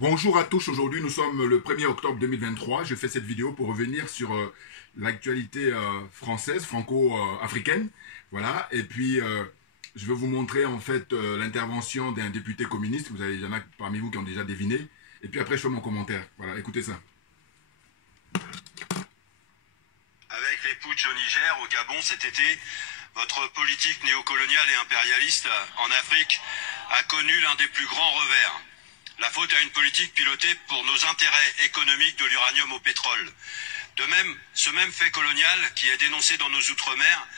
Bonjour à tous, aujourd'hui nous sommes le 1er octobre 2023. Je fais cette vidéo pour revenir sur l'actualité française, franco-africaine. Voilà, et puis je vais vous montrer en fait l'intervention d'un député communiste. Il y en a parmi vous qui ont déjà deviné. Et puis après je fais mon commentaire. Voilà, écoutez ça. Avec les putschs au Niger, au Gabon cet été, votre politique néocoloniale et impérialiste en Afrique a connu l'un des plus grands revers. La faute à une politique pilotée pour nos intérêts économiques de l'uranium au pétrole. De même, ce même fait colonial qui est dénoncé dans nos outre-mer,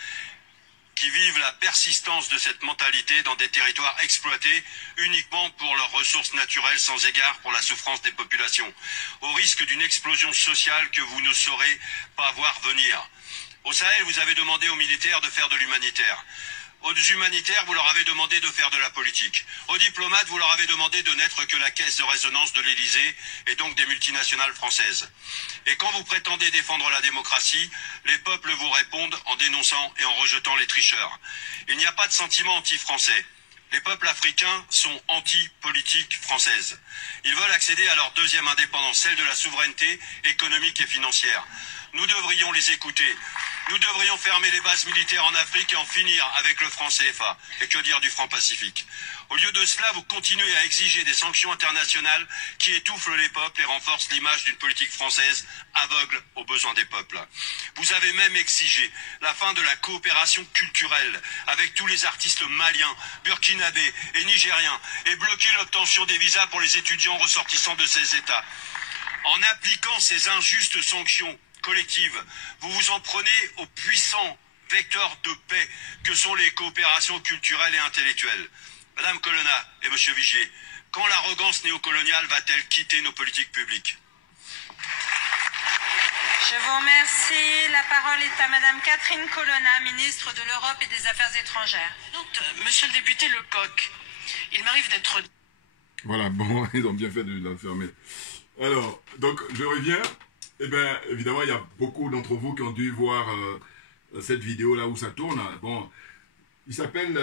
qui vivent la persistance de cette mentalité dans des territoires exploités uniquement pour leurs ressources naturelles sans égard pour la souffrance des populations, au risque d'une explosion sociale que vous ne saurez pas voir venir. Au Sahel, vous avez demandé aux militaires de faire de l'humanitaire. Aux humanitaires, vous leur avez demandé de faire de la politique. Aux diplomates, vous leur avez demandé de n'être que la caisse de résonance de l'Élysée et donc des multinationales françaises. Et quand vous prétendez défendre la démocratie, les peuples vous répondent en dénonçant et en rejetant les tricheurs. Il n'y a pas de sentiment anti-français. Les peuples africains sont anti-politique française. Ils veulent accéder à leur deuxième indépendance, celle de la souveraineté économique et financière. Nous devrions les écouter. Nous devrions fermer les bases militaires en Afrique et en finir avec le franc CFA. Et que dire du franc Pacifique? Au lieu de cela, vous continuez à exiger des sanctions internationales qui étouffent les peuples et renforcent l'image d'une politique française aveugle aux besoins des peuples. Vous avez même exigé la fin de la coopération culturelle avec tous les artistes maliens, burkinabés et nigériens et bloqué l'obtention des visas pour les étudiants ressortissants de ces États. En appliquant ces injustes sanctions collectives, vous vous en prenez aux puissants vecteurs de paix que sont les coopérations culturelles et intellectuelles. Madame Colonna et Monsieur Vigier, quand l'arrogance néocoloniale va-t-elle quitter nos politiques publiques? Je vous remercie. La parole est à Madame Catherine Colonna, ministre de l'Europe et des Affaires étrangères. Monsieur le député Lecoq, il m'arrive d'être... Voilà, bon, ils ont bien fait de la fermer. Alors, donc je reviens. Eh bien, évidemment, il y a beaucoup d'entre vous qui ont dû voir cette vidéo là où ça tourne. Bon, il s'appelle,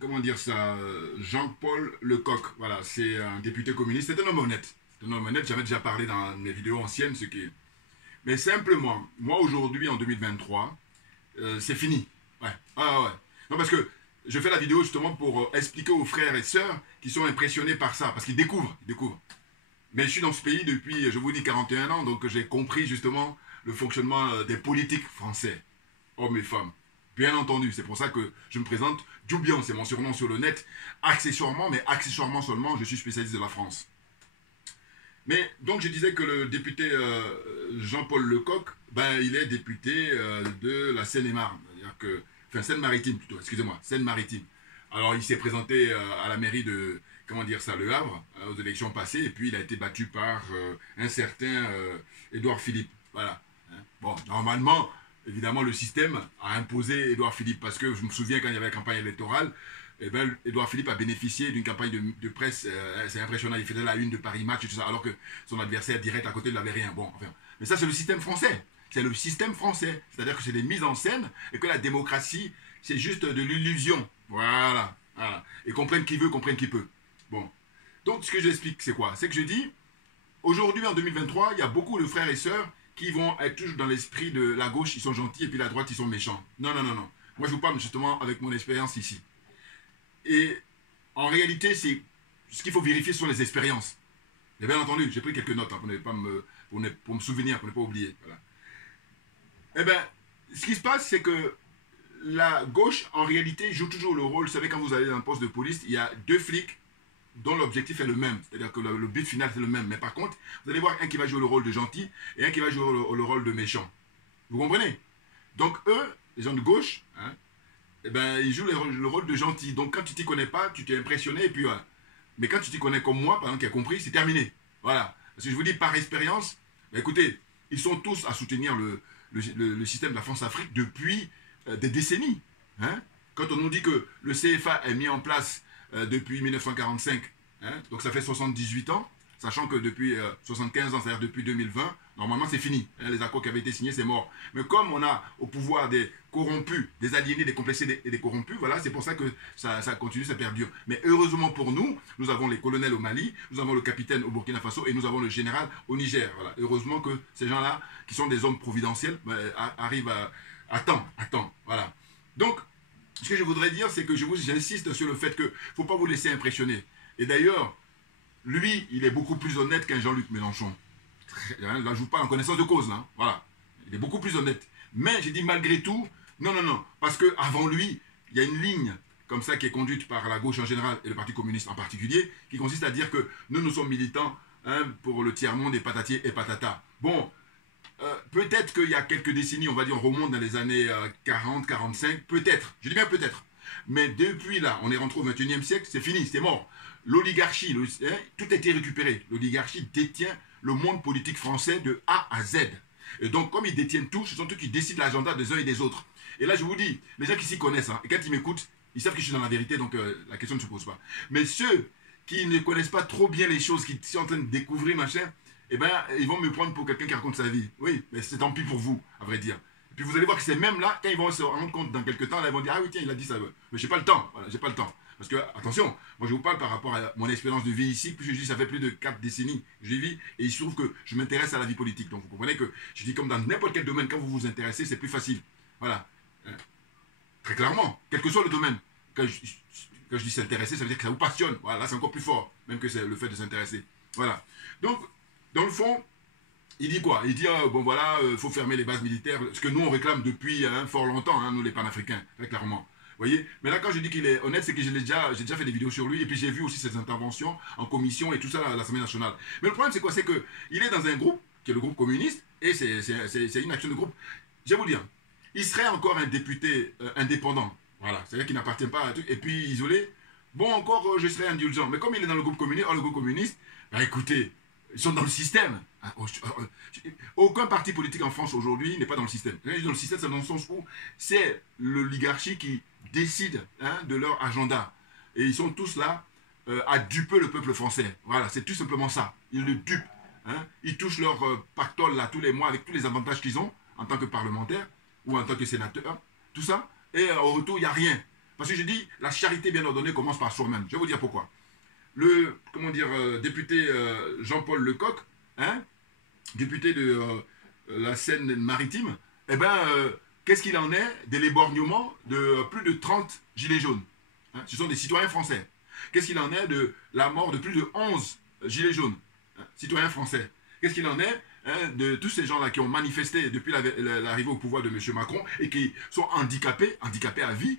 comment dire ça, Jean-Paul Lecoq. Voilà, c'est un député communiste. C'est un homme honnête. C'est un homme honnête. J'avais déjà parlé dans mes vidéos anciennes, ce qui est. Mais simplement, moi aujourd'hui, en 2023, c'est fini. Ouais. Ah ouais. Non, parce que je fais la vidéo justement pour expliquer aux frères et sœurs qui sont impressionnés par ça, parce qu'ils découvrent, ils découvrent. Mais je suis dans ce pays depuis, je vous dis, 41 ans, donc j'ai compris justement le fonctionnement des politiques français, hommes et femmes. Bien entendu, c'est pour ça que je me présente. Djoubian, c'est mon surnom sur le net. Accessoirement, mais accessoirement seulement, je suis spécialiste de la France. Mais donc je disais que le député Jean-Paul Lecoq, ben, il est député de la Seine-et-Marne, c'est-à-dire que, enfin Seine-Maritime plutôt, excusez-moi, Seine-Maritime. Alors il s'est présenté à la mairie de, comment dire ça, Le Havre, aux élections passées, et puis il a été battu par un certain Édouard Philippe. Voilà. Hein. Bon, normalement, évidemment, le système a imposé Édouard Philippe, parce que je me souviens quand il y avait la campagne électorale, eh ben, Édouard Philippe a bénéficié d'une campagne de presse, c'est impressionnant, il faisait la une de Paris Match et tout ça, alors que son adversaire direct à côté ne l'avait rien. Bon, enfin, mais ça c'est le système français, c'est le système français, c'est-à-dire que c'est des mises en scène et que la démocratie c'est juste de l'illusion, voilà, voilà, et qu'on prenne qui veut, qu'on prenne qui peut. Bon, donc ce que j'explique c'est quoi? C'est que je dis, aujourd'hui en 2023, il y a beaucoup de frères et sœurs qui vont être toujours dans l'esprit de la gauche, ils sont gentils, et puis la droite, ils sont méchants. Non, non, non, non. Moi, je vous parle justement avec mon expérience ici. Et en réalité, c'est ce qu'il faut vérifier sur les expériences. Et bien entendu, j'ai pris quelques notes hein, pour me souvenir, pour ne pas oublier. Voilà. Eh bien, ce qui se passe, c'est que la gauche, en réalité, joue toujours le rôle. Vous savez, quand vous allez dans un poste de police, il y a deux flics dont l'objectif est le même. C'est-à-dire que le but final, c'est le même. Mais par contre, vous allez voir un qui va jouer le rôle de gentil et un qui va jouer le rôle de méchant. Vous comprenez? Donc, eux, les gens de gauche, hein, eh ben, ils jouent le rôle de gentil. Donc, quand tu t'y connais pas, tu t'es impressionné et puis voilà. Mais quand tu t'y connais comme moi, par exemple, qui a compris, c'est terminé. Voilà. Parce que je vous dis par expérience, ben, écoutez, ils sont tous à soutenir le système de la France-Afrique depuis des décennies. Hein. Quand on nous dit que le CFA est mis en place depuis 1945, hein, donc ça fait 78 ans, sachant que depuis 75 ans, c'est-à-dire depuis 2020, normalement c'est fini. Hein, les accords qui avaient été signés, c'est mort. Mais comme on a au pouvoir des corrompus, des aliénés, des complexés et des corrompus, voilà, c'est pour ça que ça continue, ça perdure. Mais heureusement pour nous, nous avons les colonels au Mali, nous avons le capitaine au Burkina Faso et nous avons le général au Niger. Voilà. Heureusement que ces gens-là, qui sont des hommes providentiels, arrivent à temps. Voilà. Donc, ce que je voudrais dire, c'est que j'insiste sur le fait qu'il ne faut pas vous laisser impressionner. Et d'ailleurs, lui, il est beaucoup plus honnête qu'un Jean-Luc Mélenchon. Là, je vous parle en connaissance de cause. Hein. Voilà. Il est beaucoup plus honnête. Mais j'ai dit malgré tout, non. Parce qu'avant lui, il y a une ligne comme ça qui est conduite par la gauche en général et le Parti communiste en particulier, qui consiste à dire que nous sommes militants pour le tiers-monde et patati et patata. Bon, peut-être qu'il y a quelques décennies, on va dire, on remonte dans les années 40, 45, peut-être, je dis bien peut-être. Mais depuis là, on est rentré au 21e siècle, c'est fini, c'est mort. L'oligarchie, tout a été récupéré. L'oligarchie détient le monde politique français de A à Z. Et donc, comme ils détiennent tout, ce sont eux qui décident l'agenda des uns et des autres. Et là, je vous dis, les gens qui s'y connaissent, hein, et quand ils m'écoutent, ils savent que je suis dans la vérité, donc la question ne se pose pas. Mais ceux qui ne connaissent pas trop bien les choses, qui sont en train de découvrir, machin, eh ben, ils vont me prendre pour quelqu'un qui raconte sa vie. Oui, mais c'est tant pis pour vous, à vrai dire. Et puis vous allez voir que c'est même là, quand ils vont se rendre compte dans quelques temps, là, ils vont dire, ah oui, tiens, il a dit ça. Mais j'ai pas le temps, voilà, j'ai pas le temps. Parce que, attention, moi je vous parle par rapport à mon expérience de vie ici, puis je dis, ça fait plus de 4 décennies que j'y vis, et il se trouve que je m'intéresse à la vie politique. Donc vous comprenez que, je dis comme dans n'importe quel domaine, quand vous vous intéressez, c'est plus facile. Voilà. Très clairement, quel que soit le domaine. Quand je dis s'intéresser, ça veut dire que ça vous passionne. Voilà, là c'est encore plus fort, même que c'est le fait de s'intéresser. Voilà. Donc, dans le fond, il dit quoi? Il dit, bon voilà, faut fermer les bases militaires, ce que nous on réclame depuis fort longtemps, hein, nous les panafricains, très clairement. Vous voyez? Mais là, quand je dis qu'il est honnête, c'est que j'ai déjà fait des vidéos sur lui, et puis j'ai vu aussi ses interventions en commission et tout ça à l'Assemblée nationale. Mais le problème, c'est quoi? C'est qu'il est dans un groupe, qui est le groupe communiste, et c'est une action de groupe. Je vais vous dire, il serait encore un député indépendant. Voilà, c'est-à-dire qu'il n'appartient pas à un truc, et puis isolé. Bon, encore, je serais indulgent. Mais comme il est dans le groupe communiste, le groupe communiste, bah écoutez, ils sont dans le système. Aucun parti politique en France aujourd'hui n'est pas dans le système. Dans le système, c'est dans le sens où c'est l'oligarchie qui décide de leur agenda. Et ils sont tous là à duper le peuple français. Voilà, c'est tout simplement ça. Ils le dupent. Ils touchent leur pactole là tous les mois avec tous les avantages qu'ils ont en tant que parlementaires ou en tant que sénateurs. Tout ça. Et au retour, il n'y a rien. Parce que je dis, la charité bien ordonnée commence par soi-même. Je vais vous dire pourquoi. Le, député Jean-Paul Lecoq, député de la Seine-Maritime, eh ben, qu'est-ce qu'il en est des éborgnements de plus de 30 gilets jaunes? Ce sont des citoyens français. Qu'est-ce qu'il en est de la mort de plus de 11 gilets jaunes, citoyens français? Qu'est-ce qu'il en est de tous ces gens-là qui ont manifesté depuis l'arrivée au pouvoir de M. Macron et qui sont handicapés à vie,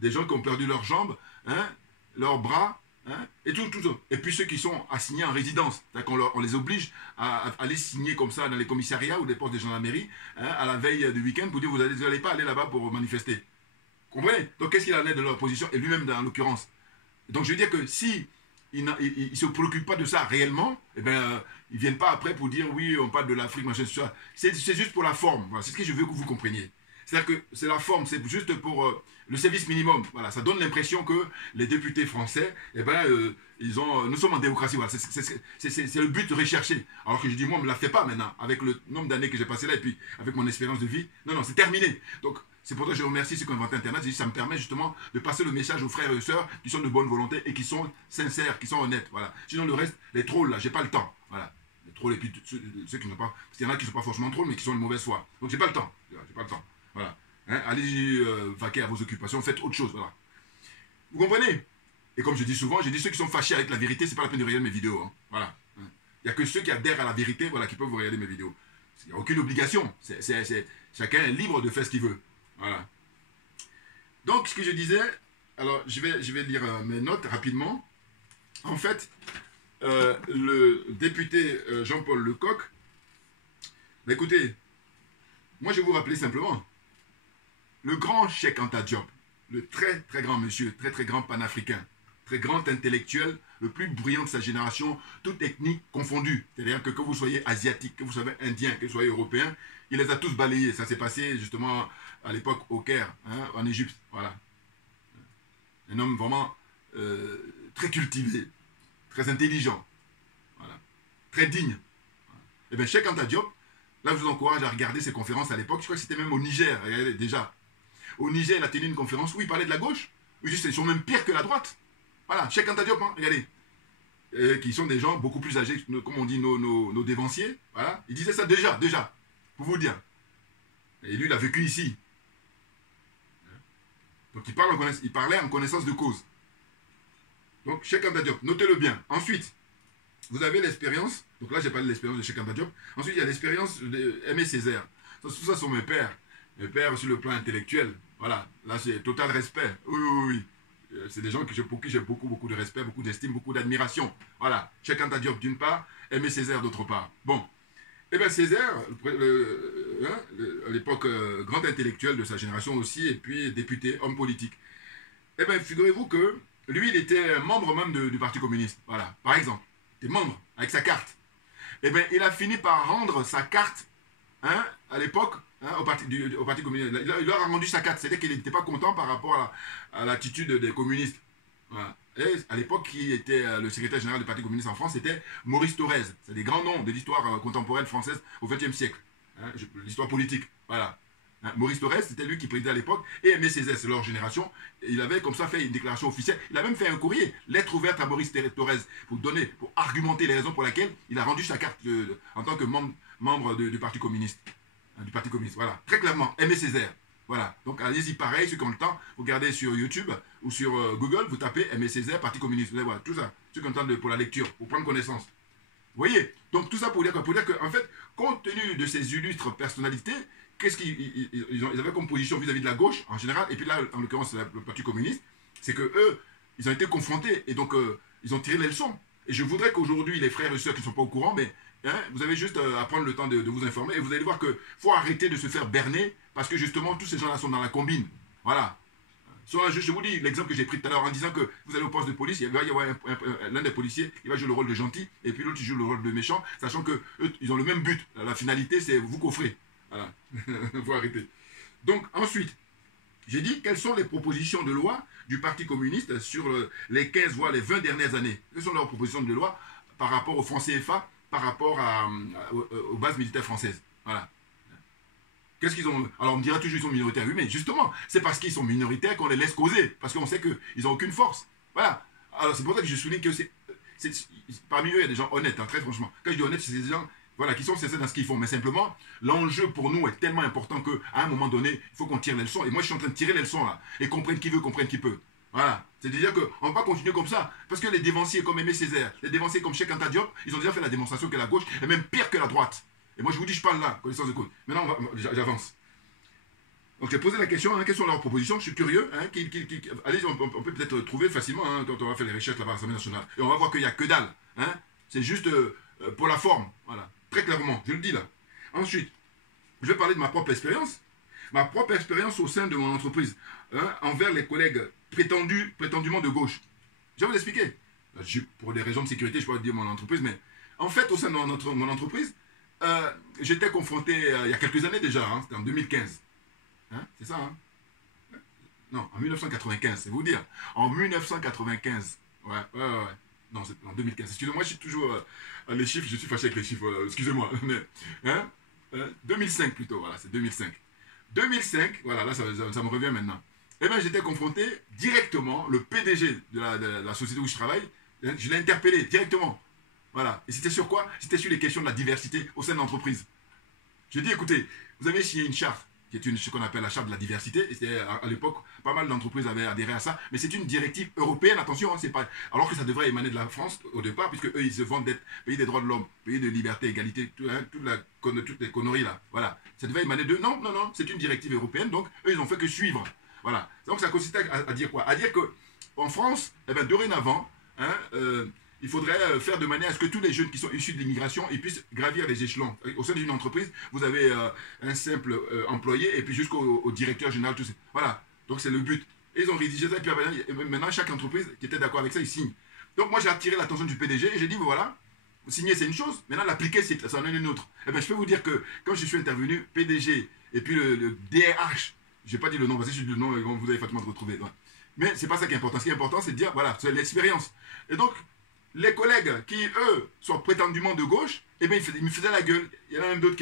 des gens qui ont perdu leurs jambes, leurs bras, et tout ça. Et puis ceux qui sont assignés en résidence, on les oblige à aller signer comme ça dans les commissariats ou des postes de gendarmerie à la veille du week-end pour dire vous n'allez pas aller là-bas pour manifester. Vous comprenez? Donc qu'est-ce qu'il en est de leur position, et lui-même dans l'occurrence. Donc je veux dire que si il ne se préoccupe pas de ça réellement, eh ben, ils ne viennent pas après pour dire oui, on parle de l'Afrique, machin, tout ça. C'est juste pour la forme. Voilà, c'est ce que je veux que vous compreniez. C'est-à-dire que c'est la forme, c'est juste pour le service minimum. Voilà, ça donne l'impression que les députés français, eh ben, nous sommes en démocratie. Voilà, c'est le but recherché. Alors que je dis, moi, on ne me la fait pas maintenant, avec le nombre d'années que j'ai passé là et puis avec mon expérience de vie. Non, c'est terminé. Donc, c'est pour ça que je remercie ceux qui ont inventé Internet. Ça me permet justement de passer le message aux frères et aux sœurs qui sont de bonne volonté et qui sont sincères, qui sont honnêtes. Voilà. Sinon, le reste, les trolls, là, j'ai pas le temps. Voilà. Les trolls et puis ceux qui n'ont pas. Parce qu'il y en a qui ne sont pas forcément trolls, mais qui sont de mauvaise foi. Donc, j'ai pas le temps. J'ai pas le temps. Voilà. Allez vaquer à vos occupations, faites autre chose. Voilà. Vous comprenez? Et comme je dis souvent, j'ai dit ceux qui sont fâchés avec la vérité, c'est pas la peine de regarder mes vidéos. Voilà. Il n'y a que ceux qui adhèrent à la vérité, voilà, qui peuvent vous regarder mes vidéos. Il n'y a aucune obligation. Chacun est libre de faire ce qu'il veut. Voilà. Donc, ce que je disais, alors je vais lire mes notes rapidement. En fait, le député Jean-Paul Lecoq, bah, écoutez, moi je vais vous rappeler simplement, le grand Cheikh Anta Diop, le très très grand monsieur, très très grand panafricain, très grand intellectuel, le plus brillant de sa génération, toute ethnie confondue. C'est-à-dire que vous soyez asiatique, que vous soyez indien, que vous soyez européen, il les a tous balayés. Ça s'est passé justement à l'époque au Caire, en Égypte. Voilà. Un homme vraiment très cultivé, très intelligent. très digne. Eh bien, Cheikh Anta Diop, là, je vous encourage à regarder ses conférences à l'époque. Je crois que c'était même au Niger, regardez, déjà. Au Niger, il a tenu une conférence où il parlait de la gauche. Oui, juste, ils sont même pires que la droite. Voilà, Cheikh Anta Diop, hein, regardez. Qui sont des gens beaucoup plus âgés, comme on dit, nos dévanciers. Voilà, il disait ça déjà, pour vous dire. Et lui, il a vécu ici. Donc, il parlait en connaissance de cause. Donc, Cheikh Anta Diop, notez-le bien. Ensuite, vous avez l'expérience. Donc là, j'ai parlé de l'expérience de Cheikh Anta Diop. Ensuite, il y a l'expérience de Aimé Césaire. Tout ça sont mes pères. Mes pères sur le plan intellectuel. Voilà, là, c'est total respect. Oui. C'est des gens pour qui j'ai beaucoup de respect, beaucoup d'estime, beaucoup d'admiration. Voilà, Cheikh Anta Diop d'une part, Aimé Césaire d'autre part. Bon, eh bien Césaire, à l'époque, grand intellectuel de sa génération aussi, et puis député, homme politique. Eh bien, figurez-vous que lui, il était membre même du Parti communiste. Voilà, par exemple, il était membre avec sa carte. Eh bien, il a fini par rendre sa carte, à l'époque, au Parti communiste. Il leur a rendu sa carte. C'est-à-dire qu'il n'était pas content par rapport à l'attitude des communistes. Voilà. Et à l'époque, qui était le secrétaire général du Parti communiste en France, c'était Maurice Thorez. C'est des grands noms de l'histoire contemporaine française au XXe siècle. L'histoire politique. Voilà. Maurice Thorez, c'était lui qui présidait à l'époque. Et Aimé Césaire, c'est leur génération. Et il avait comme ça fait une déclaration officielle. Il a même fait un courrier, lettre ouverte à Maurice Thorez, pour argumenter les raisons pour lesquelles il a rendu sa carte en tant que membre du Parti communiste. Du Parti communiste, voilà. Très clairement, Aimé Césaire. Voilà. Donc allez-y, pareil, ceux qui ont le temps, vous regardez sur YouTube ou sur Google, vous tapez Aimé Césaire, Parti communiste. Vous allez voir tout ça. Ceux qui ont le temps pour la lecture, pour prendre connaissance. Vous voyez? Donc tout ça pour dire que, en fait, compte tenu de ces illustres personnalités, qu'est-ce qu'ils avaient comme position vis-à-vis de la gauche, en général, et puis là, en l'occurrence, le Parti communiste, c'est que eux, ils ont été confrontés, et donc ils ont tiré les leçons. Et je voudrais qu'aujourd'hui, les frères et sœurs qui ne sont pas au courant, mais vous avez juste à prendre le temps de vous informer et vous allez voir qu'il faut arrêter de se faire berner parce que justement tous ces gens-là sont dans la combine. Voilà. Je vous dis l'exemple que j'ai pris tout à l'heure en disant que vous allez au poste de police, il va y avoir l'un des policiers, il va jouer le rôle de gentil et puis l'autre il joue le rôle de méchant, sachant que eux, ils ont le même but. La finalité, c'est vous coffrer. Voilà. Il faut arrêter. Donc ensuite, j'ai dit quelles sont les propositions de loi du Parti communiste sur les 15 voire les 20 dernières années. Quelles sont leurs propositions de loi par rapport au franc CFA, par rapport aux bases militaires françaises. Voilà. Qu'est-ce qu'ils ont... Alors on me dira toujours qu'ils sont minoritaires. Oui, mais justement, c'est parce qu'ils sont minoritaires qu'on les laisse causer. Parce qu'on sait qu'ils n'ont aucune force. Voilà. Alors c'est pour ça que je souligne que parmi eux, il y a des gens honnêtes, très franchement. Quand je dis honnête, c'est des gens qui sont sincères dans ce qu'ils font. Mais simplement, l'enjeu pour nous est tellement important qu'à un moment donné, il faut qu'on tire les leçons. Et moi, je suis en train de tirer les leçons là. Et comprenne qui veut, comprenne qui peut. Voilà. C'est-à-dire qu'on ne va pas continuer comme ça. Parce que les dévanciers comme Aimé Césaire, les dévanciers comme Cheikh Anta Diop, ils ont déjà fait la démonstration que la gauche est même pire que la droite. Et moi, je vous dis, je parle là, connaissance de cause. Maintenant, j'avance. Donc, j'ai posé la question, quelles sont leurs propositions? Je suis curieux. Allez, on peut peut-être trouver facilement quand on va faire les recherches là-bas à l'Assemblée nationale. Et on va voir qu'il n'y a que dalle. C'est juste pour la forme. Voilà. Très clairement, je le dis là. Ensuite, je vais parler de ma propre expérience. Ma propre expérience au sein de mon entreprise, envers les collègues prétendument de gauche. Je vais vous expliquer. Pour des raisons de sécurité, je ne peux pas dire mon entreprise, mais en fait, au sein de mon entreprise, j'étais confronté il y a quelques années déjà, c'était en 2015. C'est ça, Non, en 1995, c'est vous dire. En 1995. Ouais. Non, c'est en 2015. Excusez-moi, je suis toujours... les chiffres, je suis fâché avec les chiffres, excusez-moi. Mais, 2005 plutôt, voilà, c'est 2005. 2005, voilà, là, ça me revient maintenant. Eh bien, j'étais confronté directement, le PDG de la société où je travaille, je l'ai interpellé directement. Voilà. Et c'était sur quoi? C'était sur les questions de la diversité au sein de l'entreprise. Je dis, écoutez, vous avez signé une charte, qui est ce qu'on appelle la charte de la diversité, et à l'époque, pas mal d'entreprises avaient adhéré à ça, mais c'est une directive européenne, attention, c'est pas, alors que ça devrait émaner de la France au départ, puisque eux, ils se vendent d'être pays des droits de l'homme, pays de liberté, égalité, toutes les conneries là, voilà. Ça devait émaner de... Non, c'est une directive européenne, donc eux, ils ont fait que suivre. Voilà. Donc ça consiste à dire quoi? À dire qu'en France, dorénavant, il faudrait faire de manière à ce que tous les jeunes qui sont issus de l'immigration ils puissent gravir les échelons. Au sein d'une entreprise, vous avez un simple employé et puis jusqu'au directeur général, tout ça. Voilà. Donc c'est le but. Et ils ont rédigé ça et puis maintenant chaque entreprise qui était d'accord avec ça, ils signent. Donc moi j'ai attiré l'attention du PDG et j'ai dit voilà, signer c'est une chose, maintenant l'appliquer ça en est une autre. Et bien je peux vous dire que quand je suis intervenu, PDG et puis le DRH, je n'ai pas dit le nom parce que si je dis le nom, vous allez facilement retrouver. Ouais. Mais c'est pas ça qui est important. Ce qui est important, c'est de dire voilà, c'est l'expérience. Et donc les collègues qui, eux, sont prétendument de gauche, eh bien, ils me faisaient la gueule. Il y en a même d'autres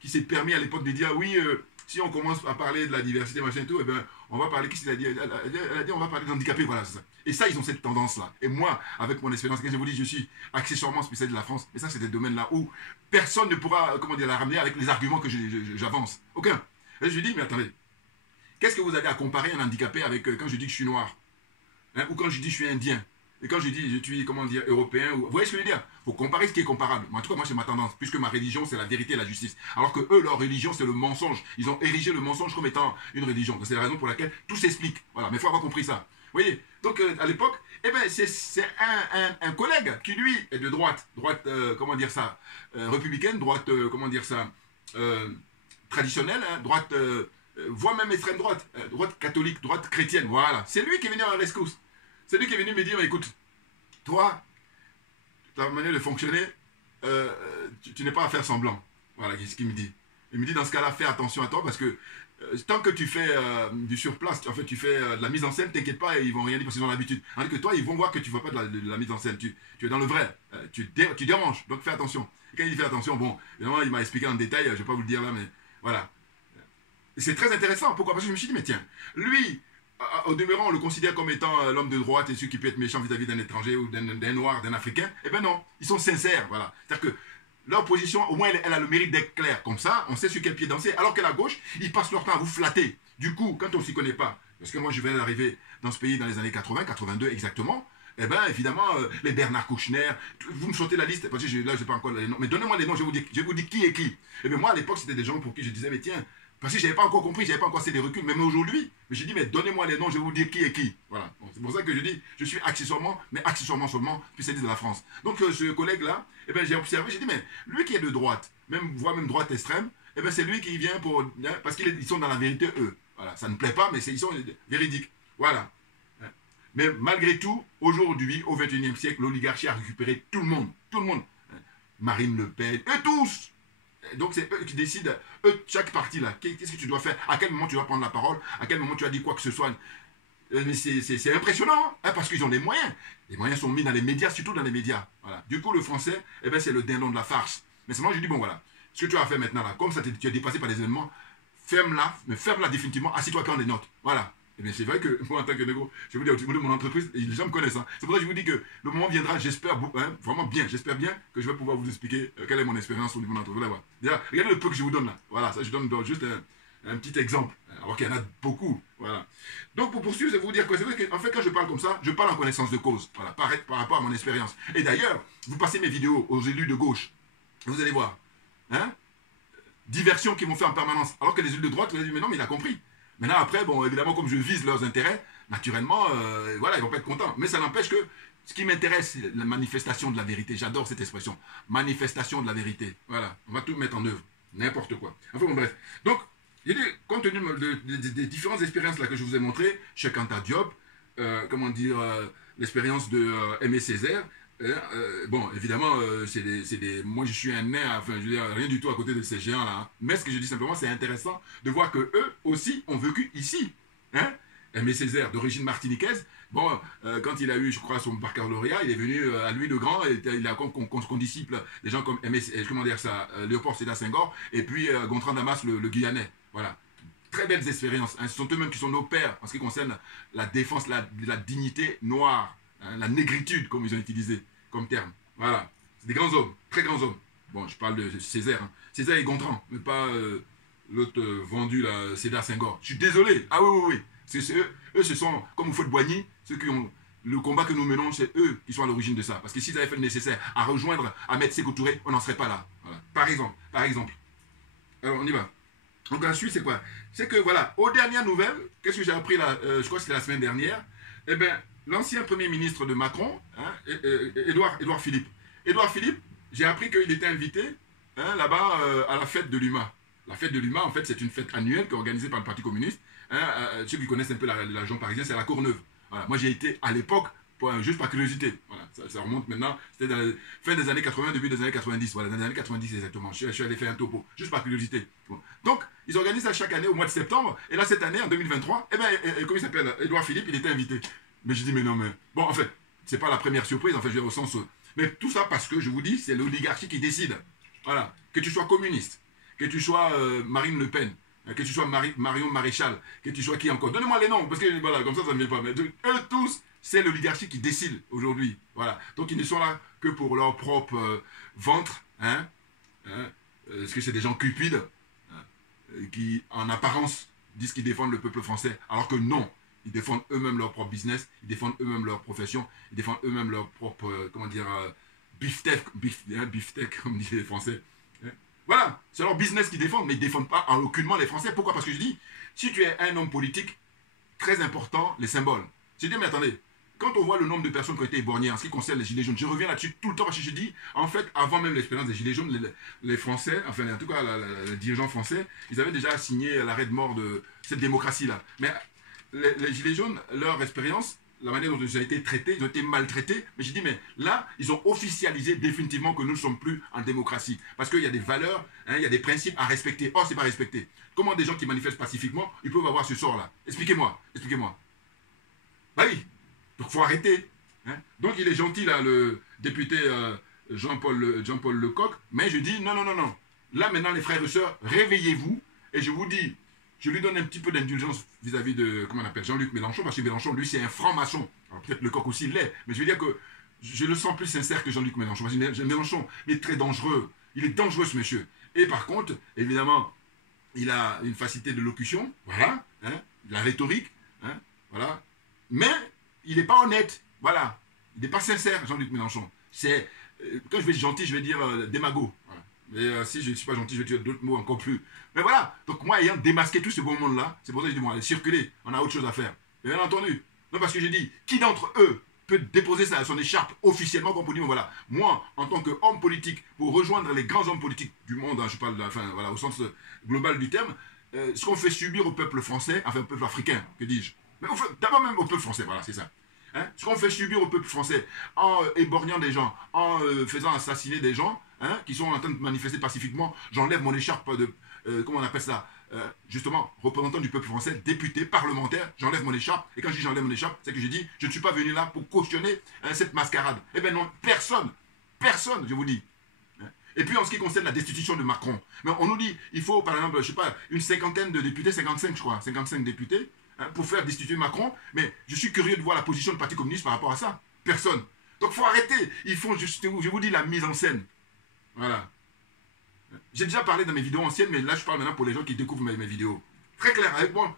qui s'est permis à l'époque de dire, oui, si on commence à parler de la diversité, machin et tout, eh bien, on va parler, qu'est-ce qu'elle a dit? Elle a dit, on va parler d'handicapés, voilà, c'est ça. Et ça, ils ont cette tendance-là. Et moi, avec mon expérience, quand je vous dis, je suis accessoirement spécialiste de la France, et ça, c'est des domaines-là où personne ne pourra, comment dire, la ramener avec les arguments que j'avance. Aucun. Et je lui dis, mais attendez, qu'est-ce que vous avez à comparer un handicapé avec quand je dis que je suis noir, hein, ou quand je dis que je suis indien? Et quand je dis, je suis, comment dire, européen, vous voyez ce que je veux dire? Il faut comparer ce qui est comparable. En tout cas, moi, c'est ma tendance, puisque ma religion, c'est la vérité et la justice. Alors que eux, leur religion, c'est le mensonge. Ils ont érigé le mensonge comme étant une religion. C'est la raison pour laquelle tout s'explique. Voilà, mais il faut avoir compris ça. Vous voyez? Donc, à l'époque, eh ben, c'est un collègue qui, lui, est de droite. Droite, comment dire ça? Républicaine, droite, comment dire ça? Traditionnelle, hein, droite, voire même extrême droite. Droite catholique, droite chrétienne, voilà. C'est lui qui est venu à la rescousse. C'est lui qui est venu me dire, écoute, toi, ta manière de fonctionner, tu n'es pas à faire semblant. Voilà, c'est ce qu'il me dit. Il me dit, dans ce cas-là, fais attention à toi, parce que tant que tu fais du surplace, en fait, tu fais de la mise en scène, t'inquiète pas, ils vont rien dire parce qu'ils ont l'habitude. Alors que toi, ils vont voir que tu ne vois pas de la mise en scène, tu es dans le vrai, tu déranges, donc fais attention. Et quand il dit fais attention, bon, évidemment, il m'a expliqué en détail, je ne vais pas vous le dire là, mais voilà. C'est très intéressant, pourquoi? Parce que je me suis dit, mais tiens, lui, au demeurant, on le considère comme étant l'homme de droite et celui qui peut être méchant vis-à-vis d'un étranger ou d'un noir, d'un africain. Eh bien non, ils sont sincères, voilà. C'est-à-dire que leur position, au moins, elle a le mérite d'être claire. Comme ça, on sait sur quel pied danser. Alors que la gauche, ils passent leur temps à vous flatter. Du coup, quand on ne s'y connaît pas, parce que moi, je viens d'arriver dans ce pays dans les années 80, 82 exactement, eh bien, évidemment, les Bernard Kouchner, vous me sautez la liste, parce que là, je n'ai pas encore les noms, mais donnez-moi les noms, je vais vous dire qui est qui. Eh bien, moi, à l'époque, c'était des gens pour qui je disais, mais tiens, parce que je n'avais pas encore compris, je n'avais pas encore assez de recul. Même aujourd'hui, j'ai dit, mais donnez-moi les noms, je vais vous dire qui est qui. Voilà. Bon, c'est pour ça que je dis, je suis accessoirement, mais accessoirement seulement spécialiste de la France. Donc, ce collègue-là, eh ben, j'ai observé, j'ai dit, mais lui qui est de droite, voire même droite extrême, eh ben, c'est lui qui vient pour. Hein, parce qu'ils sont dans la vérité, eux. Voilà. Ça ne plaît pas, mais ils sont véridiques. Voilà. Mais malgré tout, aujourd'hui, au XXIe siècle, l'oligarchie a récupéré tout le monde. Tout le monde. Marine Le Pen, eux tous. Donc c'est eux qui décident, eux, chaque parti là, qu'est-ce que tu dois faire, à quel moment tu dois prendre la parole, à quel moment tu as dit quoi que ce soit. Mais c'est impressionnant, hein, parce qu'ils ont les moyens. Les moyens sont mis dans les médias, surtout dans les médias. Voilà. Du coup, le français, eh ben, c'est le dindon de la farce. Mais c'est moi, je dis, bon voilà, ce que tu as fait maintenant là, comme ça tu es dépassé par les événements, ferme-la, mais ferme-la définitivement, assis-toi quand on les notes. Voilà. Et bien c'est vrai que moi en tant que négro, je vous dis au niveau de mon entreprise, les gens me connaissent. Hein. C'est pour ça que je vous dis que le moment viendra, j'espère, hein, vraiment bien, j'espère bien que je vais pouvoir vous expliquer quelle est mon expérience au niveau de mon entreprise. Voilà. Déjà, regardez le peu que je vous donne là. Voilà, ça je donne juste un petit exemple, alors qu'il y en a beaucoup. Voilà. Donc pour poursuivre, je vais vous dire que c'est vrai qu'en fait quand je parle comme ça, je parle en connaissance de cause, voilà, par rapport à mon expérience. Et d'ailleurs, vous passez mes vidéos aux élus de gauche, vous allez voir, hein, diversions qu'ils vont faire en permanence, alors que les élus de droite, vous allez dire, mais non, mais il a compris. Maintenant, après, bon, évidemment, comme je vise leurs intérêts, naturellement, voilà, ils ne vont pas être contents. Mais ça n'empêche que ce qui m'intéresse, c'est la manifestation de la vérité. J'adore cette expression. Manifestation de la vérité. Voilà, on va tout mettre en œuvre. N'importe quoi. Enfin, bon, bref. Donc, j'ai dit, compte tenu des différentes expériences là que je vous ai montrées, chez Anta Diop, comment dire, l'expérience de Aimé Césaire, bon, évidemment, moi je suis un nain, enfin, je veux dire, rien du tout à côté de ces géants-là. Hein. Mais ce que je dis simplement, c'est intéressant de voir qu'eux aussi ont vécu ici. Hein. Aimé Césaire, d'origine martiniquaise, bon, quand il a eu, je crois, son baccalauréat, il est venu à lui de grand, et il a comme disciple des gens comme comment dire ça, Léopold Sédar Senghor, et puis Gontran Damas, le Guyanais. Voilà. Très belles expériences. Hein. Ce sont eux-mêmes qui sont nos pères en ce qui concerne la défense de la dignité noire, hein, la négritude, comme ils ont utilisé comme terme. Voilà. C'est des grands hommes, très grands hommes. Bon, je parle de Césaire. Hein. Césaire et Gontran, mais pas l'autre vendu, là, Sédar Senghor. Je suis désolé. Ah oui. C'est eux, ce sont, comme au feu de Boigny, ceux qui ont le combat que nous menons, c'est eux qui sont à l'origine de ça. Parce que s'ils avaient fait le nécessaire à rejoindre Ahmed Sékou Touré, on n'en serait pas là. Voilà. Par exemple. Alors, on y va. Donc la suite, c'est quoi? C'est que, voilà, aux dernières nouvelles, qu'est-ce que j'ai appris là, je crois que c'était la semaine dernière, eh bien, l'ancien Premier ministre de Macron, hein, Édouard Philippe. Édouard Philippe, j'ai appris qu'il était invité hein, là-bas à la fête de l'UMA. La fête de l'UMA, en fait, c'est une fête annuelle qui est organisée par le Parti communiste. Hein, ceux qui connaissent un peu la région parisienne, c'est la Courneuve. Voilà. Moi, j'ai été à l'époque, juste par curiosité. Voilà. Ça remonte maintenant, c'était dans la fin des années 80, début des années 90. Voilà, dans les années 90 exactement. Je suis allé faire un topo, juste par curiosité. Bon. Donc, ils organisent ça chaque année au mois de septembre. Et là, cette année, en 2023, eh ben, comment il s'appelle, Édouard Philippe, il était invité. Mais je dis, mais non, mais... Bon, en fait, c'est pas la première surprise, enfin, je vais au sens... mais tout ça parce que, je vous dis, c'est l'oligarchie qui décide. Voilà. Que tu sois communiste, que tu sois Marine Le Pen, que tu sois Marion Maréchal, que tu sois qui encore. Donnez-moi les noms, parce que voilà, comme ça ne vient pas. Mais eux tous, c'est l'oligarchie qui décide aujourd'hui. Voilà. Donc ils ne sont là que pour leur propre ventre. Hein, parce que c'est des gens cupides qui, en apparence, disent qu'ils défendent le peuple français, alors que non. Ils défendent eux-mêmes leur propre business, ils défendent eux-mêmes leur profession, ils défendent eux-mêmes leur propre, comment dire, beefsteak, comme disent les Français. Voilà, c'est leur business qu'ils défendent, mais ils ne défendent pas aucunement les Français. Pourquoi? Parce que je dis, si tu es un homme politique, très important, les symboles. Je dis, mais attendez, quand on voit le nombre de personnes qui ont été éborgnées en ce qui concerne les Gilets jaunes, je reviens là-dessus tout le temps parce que je dis, en fait, avant même l'expérience des Gilets jaunes, les Français, enfin en tout cas les dirigeants français, ils avaient déjà signé l'arrêt de mort de cette démocratie-là. Mais les Gilets jaunes, leur expérience, la manière dont ils ont été traités, ils ont été maltraités. Mais j'ai dit, mais là, ils ont officialisé définitivement que nous ne sommes plus en démocratie. Parce qu'il y a des valeurs, hein, il y a des principes à respecter. Or, ce n'est pas respecté. Comment des gens qui manifestent pacifiquement, ils peuvent avoir ce sort-là? Expliquez-moi, expliquez-moi. Bah oui, donc il faut arrêter. Hein. Donc il est gentil, là, le député Jean-Paul Lecoq, mais je dis, non, non, non, non. Là, maintenant, les frères et sœurs, réveillez-vous, et je vous dis, je lui donne un petit peu d'indulgence vis-à-vis de, comment on appelle, Jean-Luc Mélenchon, parce que Mélenchon, lui, c'est un franc-maçon. Alors peut-être Lecoq aussi l'est, mais je veux dire que je le sens plus sincère que Jean-Luc Mélenchon. Parce que Mélenchon, il est très dangereux. Il est dangereux, ce monsieur. Et par contre, évidemment, il a une facilité de locution, voilà, hein, de la rhétorique, hein, voilà. Mais il n'est pas honnête, voilà. Il n'est pas sincère, Jean-Luc Mélenchon. C'est, quand je vais être gentil, je vais dire démago. Voilà. Mais si je ne suis pas gentil, je vais dire d'autres mots encore plus. Mais voilà, donc moi, ayant démasqué tout ce beau monde-là, c'est pour ça que je dis, bon, allez, circuler, on a autre chose à faire. Bien entendu. Non, parce que j'ai dit, qui d'entre eux peut déposer son écharpe officiellement comme pour dire, voilà, moi, en tant qu'homme politique, pour rejoindre les grands hommes politiques du monde, hein, je parle de, enfin, voilà, au sens global du terme, ce qu'on fait subir au peuple français, enfin au peuple africain, que dis-je, mais d'abord même au peuple français, voilà, c'est ça. Hein, ce qu'on fait subir au peuple français en éborgnant des gens, en faisant assassiner des gens, hein, qui sont en train de manifester pacifiquement, j'enlève mon écharpe de, comment on appelle ça, justement, représentant du peuple français, député, parlementaire, j'enlève mon écharpe, et quand je dis j'enlève mon écharpe, c'est que je dis, je ne suis pas venu là pour cautionner cette mascarade. Eh bien non, personne, je vous dis. Et puis en ce qui concerne la destitution de Macron, mais on nous dit, il faut par exemple, je sais pas, une cinquantaine de députés, 55 je crois, 55 députés, hein, pour faire destituer Macron, mais je suis curieux de voir la position du Parti communiste par rapport à ça. Personne. Donc il faut arrêter, ils font, je vous dis, la mise en scène. Voilà. J'ai déjà parlé dans mes vidéos anciennes, mais là je parle maintenant pour les gens qui découvrent mes vidéos. Très clair, avec moi,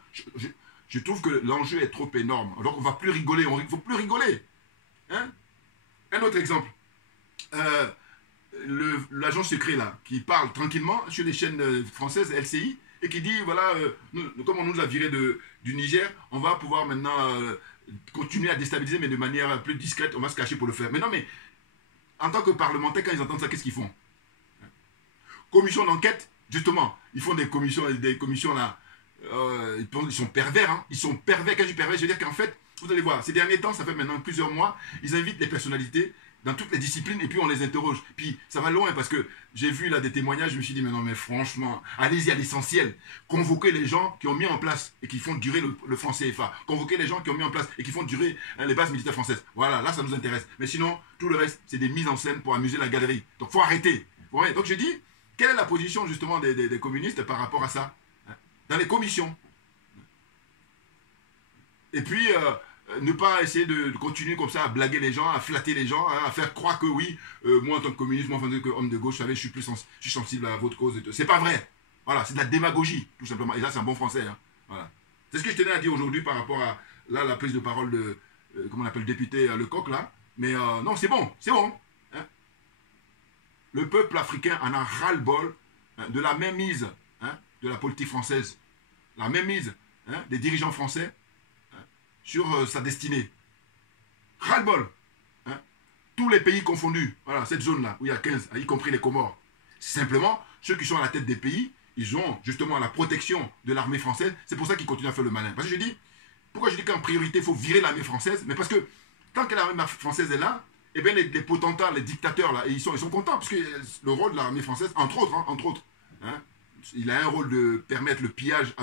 je trouve que l'enjeu est trop énorme. Donc on ne va plus rigoler, il ne faut plus rigoler. Hein? Un autre exemple. L'agent secret là, qui parle tranquillement sur les chaînes françaises LCI, et qui dit, voilà, comme on nous a viré du Niger, on va pouvoir maintenant continuer à déstabiliser, mais de manière plus discrète, on va se cacher pour le faire. Mais non, mais en tant que parlementaires, quand ils entendent ça, qu'est-ce qu'ils font? Commission d'enquête, justement, ils font des commissions là, ils sont pervers, hein, ils sont pervers. Quand je dis pervers, je veux dire qu'en fait, vous allez voir, ces derniers temps, ça fait maintenant plusieurs mois, ils invitent les personnalités dans toutes les disciplines et puis on les interroge. Puis ça va loin parce que j'ai vu là des témoignages, je me suis dit, mais non, mais franchement, allez-y à l'essentiel. Convoquez les gens qui ont mis en place et qui font durer le franc CFA. Convoquez les gens qui ont mis en place et qui font durer les bases militaires françaises. Voilà, là, ça nous intéresse. Mais sinon, tout le reste, c'est des mises en scène pour amuser la galerie. Donc, faut arrêter. Ouais, donc, je dis, quelle est la position justement des communistes par rapport à ça, hein, dans les commissions? Et puis, ne pas essayer de continuer comme ça à blaguer les gens, à flatter les gens, hein, à faire croire que oui, moi en tant que communiste, moi en tant qu'homme de gauche, vous savez, je suis sensible à votre cause. C'est pas vrai. Voilà, c'est de la démagogie, tout simplement. Et là, c'est un bon français. Hein. Voilà. C'est ce que je tenais à dire aujourd'hui par rapport à là, la prise de parole de, comment on appelle, le député Lecoq, là. Mais non, c'est bon, c'est bon. Hein. Le peuple africain en a ras-le-bol, hein, de la mainmise, hein, de la politique française, la mainmise, hein, des dirigeants français, hein, sur sa destinée. Ras-le-bol. Hein. Tous les pays confondus, voilà, cette zone-là, où il y a 15, y compris les Comores. Simplement, ceux qui sont à la tête des pays, ils ont justement la protection de l'armée française. C'est pour ça qu'ils continuent à faire le malin. Parce que je dis, pourquoi je dis qu'en priorité, il faut virer l'armée française? Mais parce que tant que l'armée française est là, eh bien, les potentats, les dictateurs, là, ils sont contents, parce que le rôle de l'armée française, entre autres, hein, il a un rôle de permettre le pillage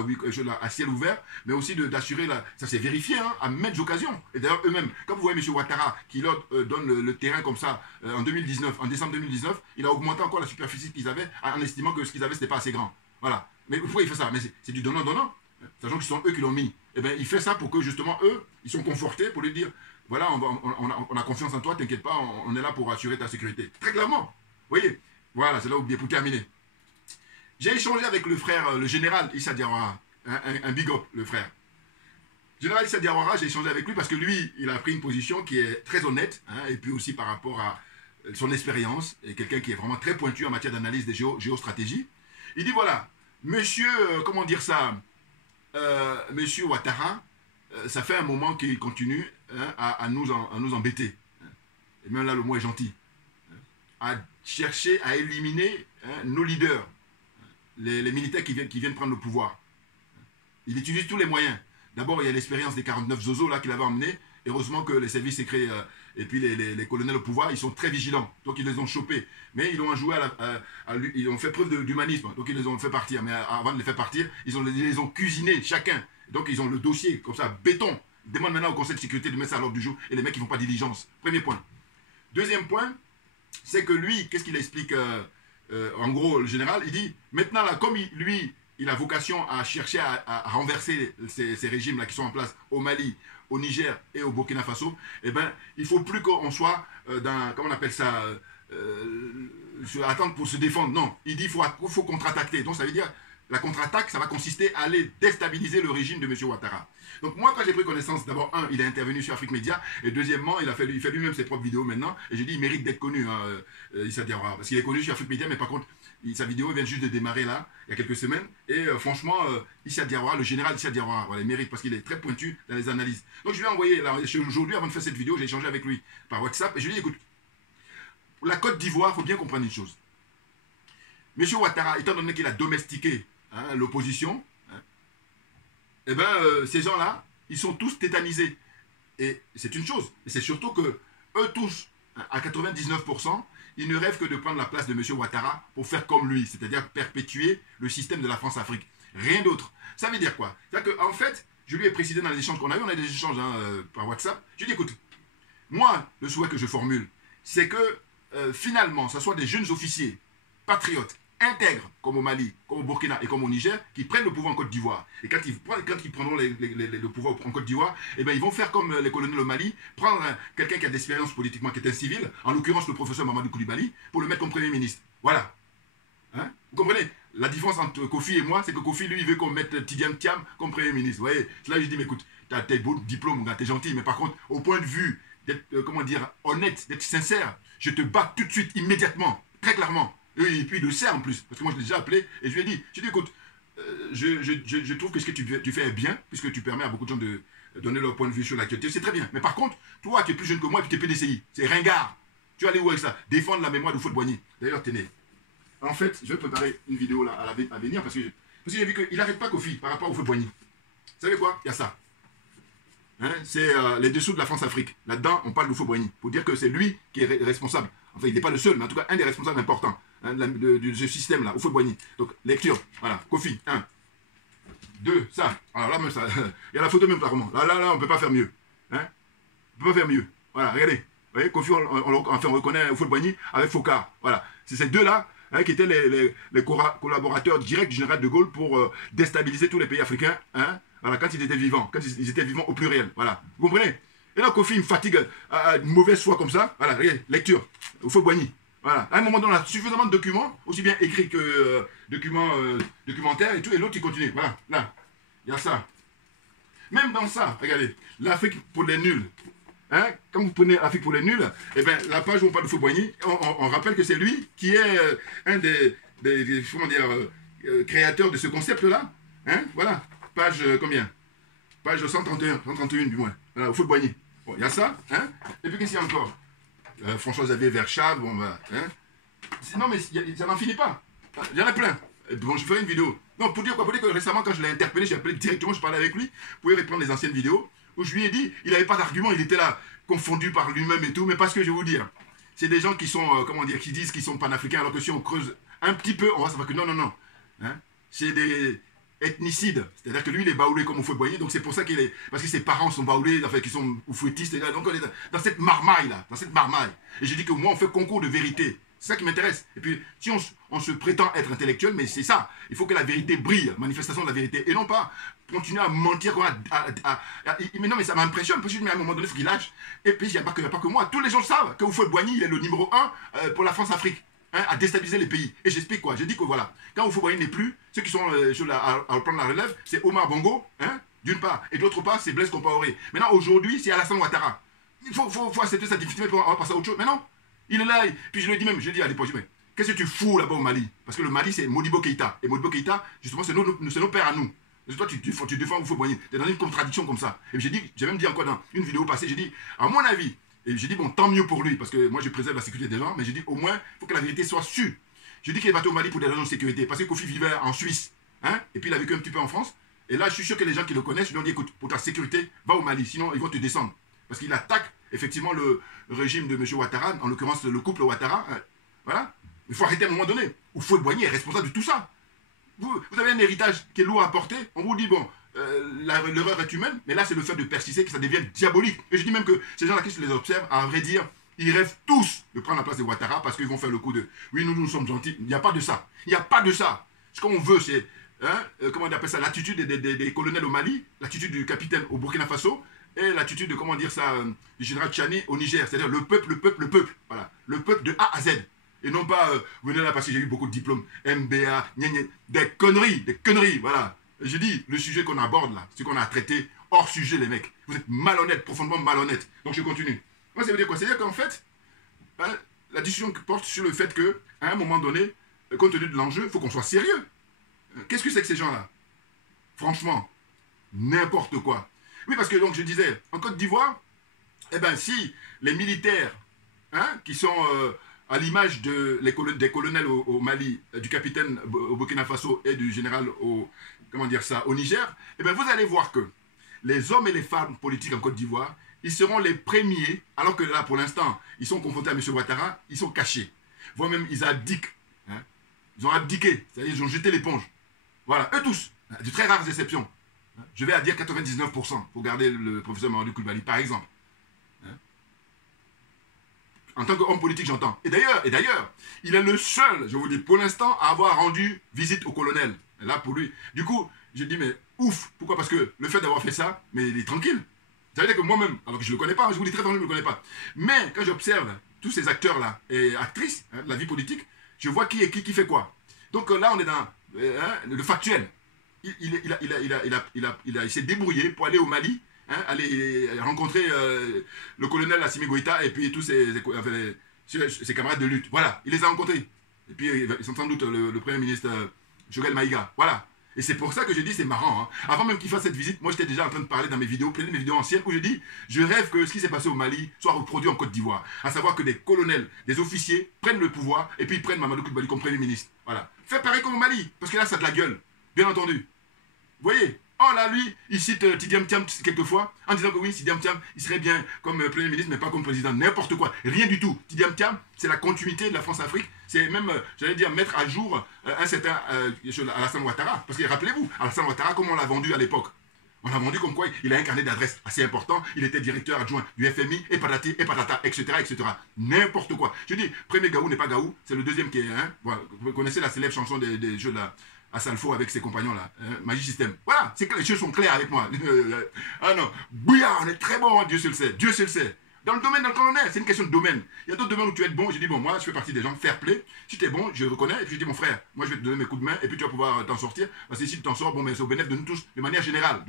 à ciel ouvert, mais aussi d'assurer, ça s'est vérifié à maintes occasions. Et d'ailleurs, eux-mêmes, quand vous voyez M. Ouattara qui leur donne le terrain comme ça en 2019, en décembre 2019, il a augmenté encore la superficie qu'ils avaient en estimant que ce qu'ils avaient, c'était pas assez grand. Voilà. Mais pourquoi il fait ça? Mais c'est du donnant-donnant. Sachant que ce sont eux qui l'ont mis. Eh bien, il fait ça pour que justement, eux, ils sont confortés pour lui dire, voilà, on a confiance en toi, t'inquiète pas, on est là pour assurer ta sécurité. Très clairement. Vous voyez? Voilà, c'est là où pour terminer. J'ai échangé avec le frère, le général Issa Diawara, un big up, le frère. Général Issa Diawara, j'ai échangé avec lui parce que lui, il a pris une position qui est très honnête, et puis aussi par rapport à son expérience, et quelqu'un qui est vraiment très pointu en matière d'analyse des géostratégies. Il dit, voilà, monsieur, comment dire ça, monsieur Ouattara, ça fait un moment qu'il continue à nous embêter. Et même là, le mot est gentil. À chercher à éliminer nos leaders, les militaires qui viennent prendre le pouvoir. Il utilise tous les moyens. D'abord, il y a l'expérience des 49 Zozo là qu'il avait emmené. Heureusement que les services secrets et puis les colonels au pouvoir, ils sont très vigilants. Donc, ils les ont chopés. Mais ils ont joué ils ont fait preuve d'humanisme. Donc, ils les ont fait partir. Mais avant de les faire partir, ils les ont cuisinés, chacun. Donc, ils ont le dossier, comme ça, béton. Ils demandent maintenant au Conseil de sécurité de mettre ça à l'ordre du jour. Et les mecs, ils ne font pas diligence. Premier point. Deuxième point, c'est que lui, qu'est-ce qu'il explique en gros, le général, il dit, maintenant, là, comme il a vocation à chercher à renverser ces régimes-là qui sont en place au Mali, au Niger et au Burkina Faso, eh ben, il ne faut plus qu'on soit dans, comment on appelle ça, attendre pour se défendre. Non, il dit qu'il faut contre-attaquer. Donc, ça veut dire, la contre-attaque, ça va consister à aller déstabiliser le régime de M. Ouattara. Donc moi, quand j'ai pris connaissance, d'abord, il a intervenu sur Afrique Média, et deuxièmement, il fait lui-même ses propres vidéos maintenant, et j'ai dit, il mérite d'être connu, Issa Diawara, parce qu'il est connu sur Afrique Média, mais par contre, sa vidéo vient juste de démarrer là, il y a quelques semaines, et franchement, Issa Diawara, le général Issa Diawara, voilà, il mérite, parce qu'il est très pointu dans les analyses. Donc je lui ai envoyé, aujourd'hui, avant de faire cette vidéo, j'ai échangé avec lui par WhatsApp, et je lui ai dit, écoute, pour la Côte d'Ivoire, il faut bien comprendre une chose. M. Ouattara, étant donné qu'il a domestiqué l'opposition, eh bien, ces gens-là, ils sont tous tétanisés. Et c'est une chose. Et c'est surtout que eux tous, à 99%, ils ne rêvent que de prendre la place de M. Ouattara pour faire comme lui, c'est-à-dire perpétuer le système de la France-Afrique. Rien d'autre. Ça veut dire quoi? C'est-à-dire qu'en fait, je lui ai précisé dans les échanges qu'on a eu, on a des échanges par WhatsApp, je lui ai dit, écoute, moi, le souhait que je formule, c'est que finalement, ce soit des jeunes officiers, patriotes, intègres, comme au Mali, comme au Burkina et comme au Niger, qui prennent le pouvoir en Côte d'Ivoire. Et quand ils prendront le pouvoir en Côte d'Ivoire, eh ben, ils vont faire comme les colonels au Mali, prendre quelqu'un qui a d'expérience politiquement, qui est un civil, en l'occurrence le professeur Mamadou Koulibaly, pour le mettre comme Premier ministre. Voilà. Hein? Vous comprenez? La différence entre Kofi et moi, c'est que Kofi, lui, il veut qu'on mette Tidiane Thiam comme Premier ministre. Vous voyez? Là, je dis, mais écoute, tu as tes beaux diplômes, tu es gentil, mais par contre, au point de vue d'être, comment dire, honnête, d'être sincère, je te bats tout de suite, immédiatement, très clairement. Et puis il le sait en plus, parce que moi je l'ai déjà appelé et je lui ai dit, écoute, je trouve que ce que tu fais est bien, puisque tu permets à beaucoup de gens de donner leur point de vue sur l'actualité, c'est très bien. Mais par contre, toi tu es plus jeune que moi et puis tu es PDCI, c'est ringard. Tu vas aller où avec ça? Défendre la mémoire de Houphouët-Boigny. D'ailleurs, tenez. En fait, je vais préparer une vidéo là à venir parce que j'ai vu qu'il n'arrête pas Kofi par rapport à Houphouët-Boigny. Vous savez quoi? Il y a ça. Hein? C'est les dessous de la France-Afrique. Là-dedans, on parle de Houphouët-Boigny pour dire que c'est lui qui est responsable. Enfin, il n'est pas le seul, mais en tout cas, un des responsables importants. De ce système-là, Houphouët-Boigny. Donc, lecture, voilà, Kofi, 1, 2, ça. Alors là, même ça, il y a la photo même par moment. Là, on ne peut pas faire mieux. Hein? On ne peut pas faire mieux. Voilà, regardez. Vous voyez, Kofi, on reconnaît Houphouët-Boigny avec Foccart. Voilà. C'est ces deux-là qui étaient les collaborateurs directs du général de Gaulle pour déstabiliser tous les pays africains. Hein? Voilà, quand ils étaient vivants au pluriel. Voilà. Vous comprenez? Et là, Kofi me fatigue à une mauvaise foi comme ça. Voilà, regardez, lecture, Houphouët-Boigny. Voilà. À un moment donné, on a suffisamment de documents, aussi bien écrits que documentaires et tout, et l'autre il continue. Voilà, là, il y a ça. Même dans ça, regardez, l'Afrique pour les nuls. Hein? Quand vous prenez l'Afrique pour les nuls, eh ben, la page où on parle de Houphouët-Boigny, on rappelle que c'est lui qui est un des comment dire, créateurs de ce concept-là. Hein? Voilà, page combien? Page 131 du moins. Voilà, Houphouët-Boigny. Bon, il y a ça. Hein? Et puis qu'est-ce qu'il y a encore? François-Xavier Verschav, bon bah, hein. Non mais ça n'en finit pas. Il y en a plein. Bon, je ferai une vidéo. Non, pour dire quoi? Pour dire que récemment, quand je l'ai interpellé, j'ai appelé directement, je parlais avec lui, pour y reprendre les anciennes vidéos, où je lui ai dit, il n'avait pas d'argument, il était là, confondu par lui-même et tout, mais parce que je vais vous dire, c'est des gens qui sont, comment dire, qui disent qu'ils sont panafricains, alors que si on creuse un petit peu, on va savoir que non. Hein? c'est des ethnicides. C'est-à-dire que lui, il est baoulé comme Houphouët-Boigny, donc c'est pour ça qu'il est... Parce que ses parents sont baoulés, enfin, qui sont oufouettistes, donc on est dans cette marmaille-là, dans cette marmaille. Et j'ai dit que moi, on fait concours de vérité. C'est ça qui m'intéresse. Et puis, si on se prétend être intellectuel, mais c'est ça. Il faut que la vérité brille, manifestation de la vérité. Et non pas continuer à mentir. Mais non, mais ça m'impressionne. Parce que à un moment donné, il faut qu'il lâche. Et puis, il n'y a pas que moi. Tous les gens savent que Houphouët-Boigny, il est le numéro 1 pour la France-Afrique. Hein, à déstabiliser les pays. Et j'explique quoi. J'ai dit que voilà, quand Houphouët-Boigny n'est plus, ceux qui sont à prendre la relève, c'est Omar Bongo, hein, d'une part. Et d'autre part, c'est Blaise Compaoré. Maintenant, aujourd'hui, c'est Alassane Ouattara. Il faut accepter sa difficulté pour passer à autre chose. Mais non. Il est là, puis je lui ai dit même, je lui ai dit à l'époque, mais qu'est-ce que tu fous là-bas au Mali? Parce que le Mali, c'est Modibo Keïta. Et Modibo Keïta, justement, c'est nos pères à nous. Et toi, tu défends Houphouët-Boigny. Tu es dans une contradiction comme ça. Et j'ai même dit encore dans une vidéo passée, j'ai dit, à mon avis, et j'ai dit, bon, tant mieux pour lui, parce que moi, je préserve la sécurité des gens, mais j'ai dit, au moins, il faut que la vérité soit sûre. J'ai dit qu'il est parti au Mali pour des raisons de sécurité, parce que Kofi vivait en Suisse, hein, et puis il a vécu un petit peu en France. Et là, je suis sûr que les gens qui le connaissent, ils lui ont dit, écoute, pour ta sécurité, va au Mali, sinon ils vont te descendre. Parce qu'il attaque effectivement le régime de M. Ouattara, en l'occurrence le couple Ouattara. Hein, voilà. Il faut arrêter à un moment donné. Houphouët-Boigny est responsable de tout ça. Vous avez un héritage qui est lourd à porter. On vous dit, bon, l'erreur est humaine, mais là, c'est le fait de persister que ça devient diabolique. Et je dis même que ces gens-là qui se les observent, à vrai dire, ils rêvent tous de prendre la place de Ouattara parce qu'ils vont faire le coup de « oui, nous sommes gentils ». Il n'y a pas de ça. Il n'y a pas de ça. Ce qu'on veut, c'est, hein, comment on appelle ça, l'attitude des colonels au Mali, l'attitude du capitaine au Burkina Faso, et l'attitude de, comment dire ça, du général Tchani au Niger, c'est-à-dire le peuple, voilà, le peuple de A à Z, et non pas, venez là parce que j'ai eu beaucoup de diplômes, MBA, des conneries, voilà. Et je dis, le sujet qu'on aborde là, ce qu'on a traité, hors sujet les mecs, vous êtes malhonnêtes, profondément malhonnêtes, donc je continue. Moi ça veut dire quoi? C'est-à-dire qu'en fait, hein, la discussion porte sur le fait que, à un moment donné, compte tenu de l'enjeu, il faut qu'on soit sérieux. Qu'est-ce que c'est que ces gens-là? Franchement, n'importe quoi. Oui, parce que donc je disais, en Côte d'Ivoire, eh ben si les militaires, hein, qui sont à l'image des colonels au Mali, du capitaine au Burkina Faso et du général au Niger, eh ben vous allez voir que les hommes et les femmes politiques en Côte d'Ivoire, ils seront les premiers, alors que là pour l'instant, ils sont confrontés à M. Ouattara, ils sont cachés. Voire même ils abdiquent. Hein, ils ont abdiqué, c'est-à-dire ils ont jeté l'éponge. Voilà, eux tous, de très rares exceptions. Je vais à dire 99%, pour garder le professeur Mamadou Koulibaly, par exemple. Hein? En tant qu'homme politique, j'entends. Et d'ailleurs, il est le seul, je vous dis, pour l'instant, à avoir rendu visite au colonel. Et là, pour lui. Du coup, je dis, mais ouf, pourquoi? Parce que le fait d'avoir fait ça, mais il est tranquille. Ça veut dire que moi-même, alors que je ne le connais pas, je vous dis très franchement, je ne le connais pas. Mais quand j'observe tous ces acteurs-là et actrices, hein, de la vie politique, je vois qui est qui fait quoi. Donc là, on est dans le factuel. Il s'est débrouillé pour aller au Mali, hein, aller rencontrer le colonel Assimi Goïta et puis tous ses camarades de lutte. Voilà, il les a rencontrés. Et puis ils sont sans doute le premier ministre Joël Maïga. Voilà. Et c'est pour ça que je dis c'est marrant. Hein. Avant même qu'il fasse cette visite, moi j'étais déjà en train de parler dans mes vidéos, plein de mes vidéos anciennes, où je dis je rêve que ce qui s'est passé au Mali soit reproduit en Côte d'Ivoire. À savoir que des colonels, des officiers prennent le pouvoir et puis ils prennent Mamadou Koulibaly comme premier ministre. Voilà. Faites pareil comme au Mali, parce que là ça a de la gueule. Bien entendu. Vous voyez? Oh là, lui, il cite Tidiane Thiam quelquefois, en disant que oui, Tidiane Thiam, il serait bien comme Premier ministre, mais pas comme président. N'importe quoi. Rien du tout. Tidiane Thiam, c'est la continuité de la France-Afrique. C'est même, j'allais dire, mettre à jour un certain Alassane Ouattara. Parce que rappelez-vous, Alassane Ouattara, comment on l'a vendu à l'époque? On l'a vendu comme quoi il a un carnet d'adresses assez important. Il était directeur adjoint du FMI, et patati, et patata, etc., etc. N'importe quoi. Je dis, premier Gaou n'est pas Gaou, c'est le deuxième qui est... Hein, voilà, vous connaissez la célèbre chanson des jeux là. À Salfo avec ses compagnons là, Magie Système. Voilà, c'est que les choses sont claires avec moi. Ah non, bouillard, on est très bon, hein, Dieu seul sait, Dieu seul sait. Dans le domaine dans lequel on est, c'est une question de domaine. Il y a d'autres domaines où tu es bon, je dis bon, moi je fais partie des gens fair play. Si tu es bon, je reconnais, et puis je dis mon frère, moi je vais te donner mes coups de main, et puis tu vas pouvoir t'en sortir. Parce que si tu t'en sors, bon, mais c'est au bénéfice de nous tous, de manière générale,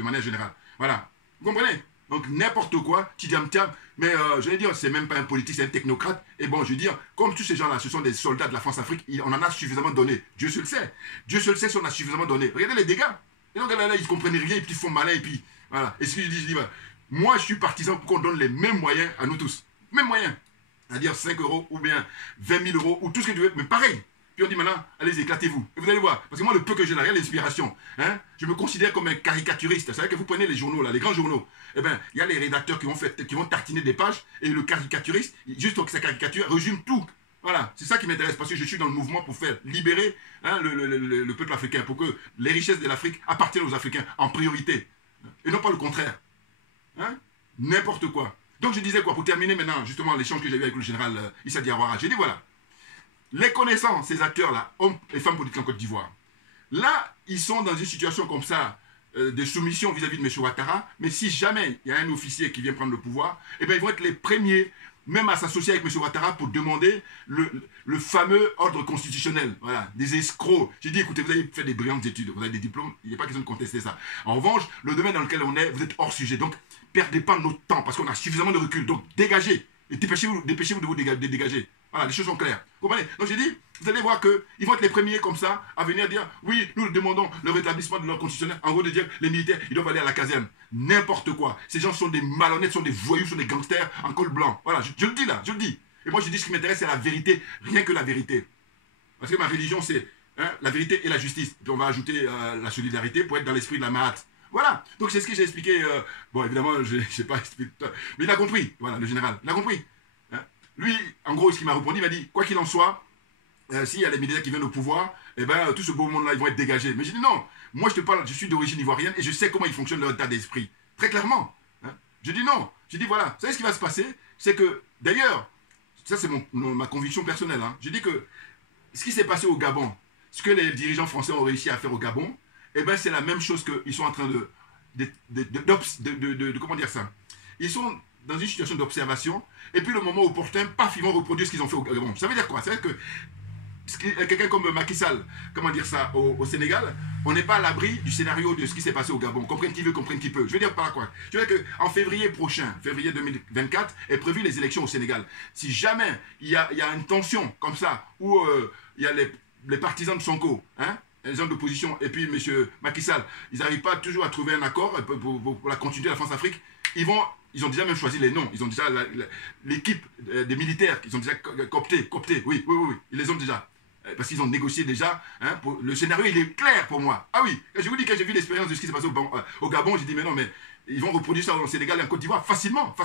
Voilà, vous comprenez? Donc n'importe quoi, Tidiane Thiam, mais je vais dire, c'est même pas un politique, c'est un technocrate. Et bon, je veux dire, comme tous ces gens-là, ce sont des soldats de la France-Afrique, on en a suffisamment donné. Dieu se le sait. Dieu se le sait si on a suffisamment donné. Regardez les dégâts. Et donc là, ils ne comprennent rien, et puis ils font malin, et puis voilà. Et ce que je dis, bah, moi je suis partisan pour qu'on donne les mêmes moyens à nous tous. Mêmes moyens. C'est-à-dire 5 € ou bien 20 000 €, ou tout ce que tu veux, mais pareil. Puis on dit maintenant, allez, éclatez-vous. Et vous allez voir, parce que moi, le peu que j'ai là, regarde l'inspiration. Hein, je me considère comme un caricaturiste. C'est-à-dire que vous prenez les journaux, là, les grands journaux. Eh bien, il y a les rédacteurs qui vont tartiner des pages, et le caricaturiste, juste que sa caricature résume tout. Voilà, c'est ça qui m'intéresse, parce que je suis dans le mouvement pour faire libérer hein, le peuple africain, pour que les richesses de l'Afrique appartiennent aux Africains en priorité, et non pas le contraire. Hein? N'importe quoi. Donc je disais quoi, pour terminer maintenant, justement, l'échange que j'ai eu avec le général Issa Diawara, j'ai dit voilà, les connaissants, ces acteurs-là, hommes et femmes politiques en Côte d'Ivoire, là, ils sont dans une situation comme ça, de soumission vis-à-vis de M. Ouattara, mais si jamais il y a un officier qui vient prendre le pouvoir, eh bien, ils vont être les premiers, même à s'associer avec M. Ouattara pour demander le fameux ordre constitutionnel. Voilà, des escrocs. J'ai dit, écoutez, vous avez fait des brillantes études, vous avez des diplômes, il n'est pas question de contester ça. En revanche, le domaine dans lequel on est, vous êtes hors sujet. Donc, perdez pas notre temps, parce qu'on a suffisamment de recul. Donc, dégagez. Et dépêchez-vous de vous dégager. Voilà, les choses sont claires. Vous comprenez? Donc, j'ai dit, vous allez voir qu'ils vont être les premiers comme ça à venir dire, oui, nous demandons le rétablissement de l'ordre constitutionnel. En gros, de dire, les militaires, ils doivent aller à la caserne. N'importe quoi. Ces gens sont des malhonnêtes, sont des voyous, sont des gangsters en col blanc. Voilà, je le dis là, je le dis. Et moi, je dis, ce qui m'intéresse, c'est la vérité, rien que la vérité. Parce que ma religion, c'est hein, la vérité et la justice. Puis on va ajouter la solidarité pour être dans l'esprit de la Mahat. Voilà, donc c'est ce que j'ai expliqué. Bon, évidemment, je n'ai pas expliqué tout ça. Mais il a compris, voilà, le général. Il a compris. Hein. Lui, en gros, ce qu'il m'a répondu, il m'a dit, quoi qu'il en soit, s'il y a les militaires qui viennent au pouvoir, eh ben, tout ce beau monde-là, ils vont être dégagés. Mais j'ai dit non, moi je te parle, je suis d'origine ivoirienne et je sais comment ils fonctionnent leur état d'esprit. Très clairement. Hein. Je dis non. Je dis voilà, vous savez ce qui va se passer, c'est que, d'ailleurs, ça c'est ma conviction personnelle, hein. Je dis que ce qui s'est passé au Gabon, ce que les dirigeants français ont réussi à faire au Gabon, eh ben, c'est la même chose qu'ils sont en train comment dire ça. Ils sont dans une situation d'observation, et puis le moment opportun, paf, ils vont reproduire ce qu'ils ont fait au Gabon. Ça veut dire quoi? Ça veut dire que quelqu'un comme Macky Sall, comment dire ça, au Sénégal, on n'est pas à l'abri du scénario de ce qui s'est passé au Gabon. Comprenne qui veut, comprenne qui peut. Je veux dire par quoi? Je veux dire qu'en février prochain, février 2024, est prévu les élections au Sénégal. Si jamais il y a une tension comme ça, où il y a les partisans de Sonko, hein, les gens d'opposition, et puis M. Macky Sall, ils n'arrivent pas toujours à trouver un accord pour la continuité de la France-Afrique, ils ont déjà même choisi les noms. Ils ont déjà l'équipe des militaires, ils ont déjà coopté, oui, ils les ont déjà. Parce qu'ils ont négocié déjà. Hein, le scénario, il est clair pour moi. Ah oui, je vous dis, quand j'ai vu l'expérience de ce qui s'est passé au Gabon, j'ai dit, mais non, mais ils vont reproduire ça au Sénégal et en Côte d'Ivoire facilement.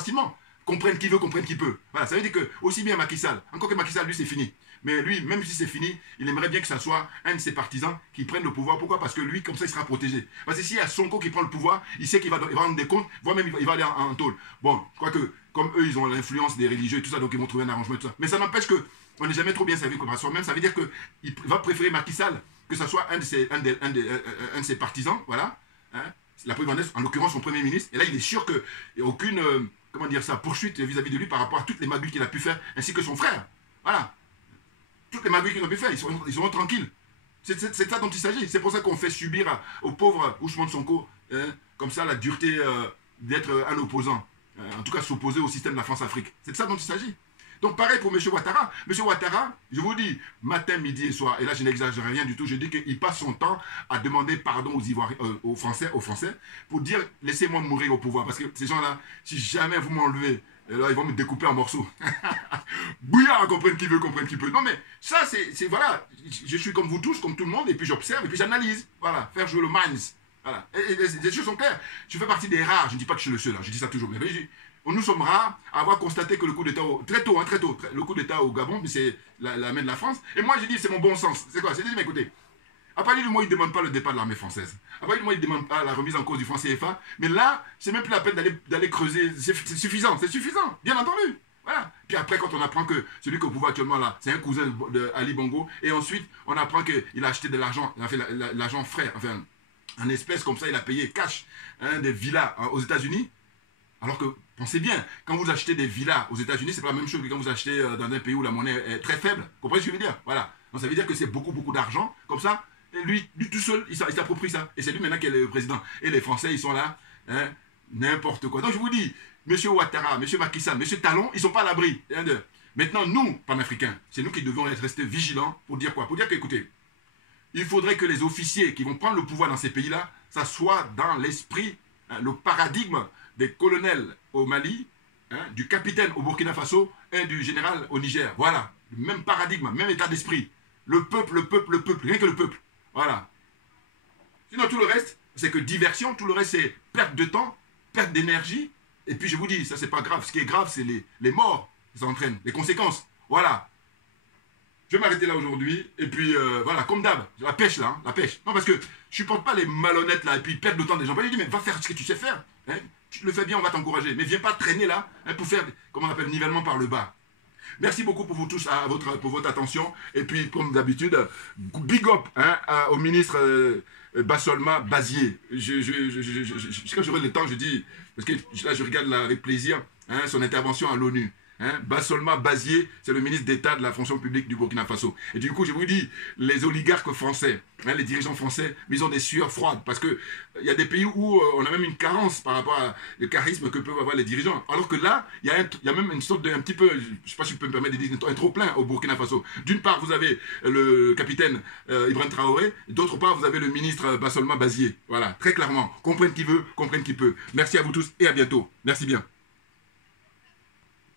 Comprenne qui veut, comprenne qui peut. Voilà, ça veut dire que, aussi bien Macky Sall, encore que Macky Sall, lui, c'est fini. Mais lui, même si c'est fini, il aimerait bien que ça soit un de ses partisans qui prenne le pouvoir. Pourquoi? Parce que lui, comme ça, il sera protégé. Parce que s'il y a Sonko qui prend le pouvoir, il sait qu'il va rendre des comptes, voire même il va aller en tôle. Bon, je crois que, comme eux, ils ont l'influence des religieux et tout ça, donc ils vont trouver un arrangement et tout ça. Mais ça n'empêche qu'on n'est jamais trop bien servi comme soi-même. Ça veut dire qu'il va préférer Macky Sall que ça soit un de ses partisans, voilà. Hein, la preuve en est, en l'occurrence, son premier ministre. Et là, il est sûr qu'il n'y a aucune, comment dire ça, poursuite vis-à-vis de lui par rapport à toutes les magouilles qu'il a pu faire, ainsi que son frère. Voilà. Toutes les magouilles qu'ils ont pu faire, ils seront tranquilles. C'est ça dont il s'agit. C'est pour ça qu'on fait subir aux pauvres Ousmane Sonko, comme ça, la dureté d'être un opposant. En tout cas, s'opposer au système de la France-Afrique. C'est de ça dont il s'agit. Donc, pareil pour M. Ouattara. M. Ouattara, je vous dis, matin, midi et soir, et là, je n'exagère rien du tout, je dis qu'il passe son temps à demander pardon aux Français, pour dire, laissez-moi mourir au pouvoir. Parce que ces gens-là, si jamais vous m'enlevez, là, ils vont me découper en morceaux. Bouillard, comprenne qui veut, comprenne qui peut. Non, mais ça, c'est voilà. Je suis comme vous tous, comme tout le monde, et puis j'observe, et puis j'analyse. Voilà, faire jouer le minds. Voilà. Et les choses sont claires. Je fais partie des rares, je ne dis pas que je suis le seul, hein, je dis ça toujours. Mais nous sommes rares à avoir constaté que le coup d'État, très tôt, le coup d'État au Gabon, c'est la main de la France. Et moi, j'ai dit, c'est mon bon sens. C'est quoi? C'est dit, mais écoutez, à partir du moment où il ne demande pas le départ de l'armée française, à partir du moment où il ne demande pas la remise en cause du franc CFA, mais là, c'est même plus la peine d'aller creuser. C'est suffisant, bien entendu. Voilà. Puis après, quand on apprend que celui qui est au pouvoir actuellement là, c'est un cousin d'Ali Bongo, et ensuite, on apprend qu'il a acheté de l'argent, il a fait l'argent frais, enfin, en espèces comme ça, il a payé cash des villas aux États-Unis. Alors que, pensez bien, quand vous achetez des villas aux États-Unis, c'est pas la même chose que quand vous achetez dans un pays où la monnaie est très faible. Vous comprenez ce que je veux dire? Voilà. Donc ça veut dire que c'est beaucoup d'argent, comme ça. Et lui tout seul, il s'approprie ça. Et c'est lui maintenant qui est le président. Et les Français, ils sont là, hein, n'importe quoi. Donc je vous dis, M. Ouattara, M. Macky Sall, M. Talon, ils ne sont pas à l'abri. Maintenant, nous, panafricains, c'est nous qui devons rester vigilants pour dire quoi? Pour dire qu'écoutez, il faudrait que les officiers qui vont prendre le pouvoir dans ces pays-là, ça soit dans l'esprit, hein, le paradigme des colonels au Mali, hein, du capitaine au Burkina Faso et du général au Niger. Voilà, le même paradigme, même état d'esprit. Le peuple, rien que le peuple. Voilà. Sinon, tout le reste, c'est que diversion, tout le reste, c'est perte de temps, perte d'énergie. Et puis, je vous dis, ça, c'est pas grave. Ce qui est grave, c'est les morts que ça entraîne, les conséquences. Voilà. je vais m'arrêter là aujourd'hui. Et puis, voilà, comme d'hab, la pêche là, hein, la pêche. Non, parce que je supporte pas les malhonnêtes là, et puis perdre le temps des gens. Je lui dis, mais va faire ce que tu sais faire. Hein. Tu le fais bien, on va t'encourager. Mais viens pas traîner là, hein, pour faire, comment on appelle, nivellement par le bas. Merci beaucoup pour vous tous, pour votre attention. Et puis, comme d'habitude, big up hein, au ministre Bassolma Bazier. Quand j'aurai le temps, je dis, parce que là, je regarde là, avec plaisir hein, son intervention à l'ONU. Hein, Bassolma Bazier, c'est le ministre d'État de la fonction publique du Burkina Faso. Et du coup, je vous dis, les oligarques français, hein, les dirigeants français, ils ont des sueurs froides. Parce qu'il y a des pays où on a même une carence par rapport au charisme que peuvent avoir les dirigeants. Alors que là, il y a même une sorte de, un petit peu, je ne sais pas si je peux me permettre de dire, un trop-plein au Burkina Faso. D'une part, vous avez le capitaine Ibrahim Traoré. D'autre part, vous avez le ministre Bassolma Bazier. Voilà, très clairement. Comprenne qui veut, comprenne qui peut. Merci à vous tous et à bientôt. Merci bien.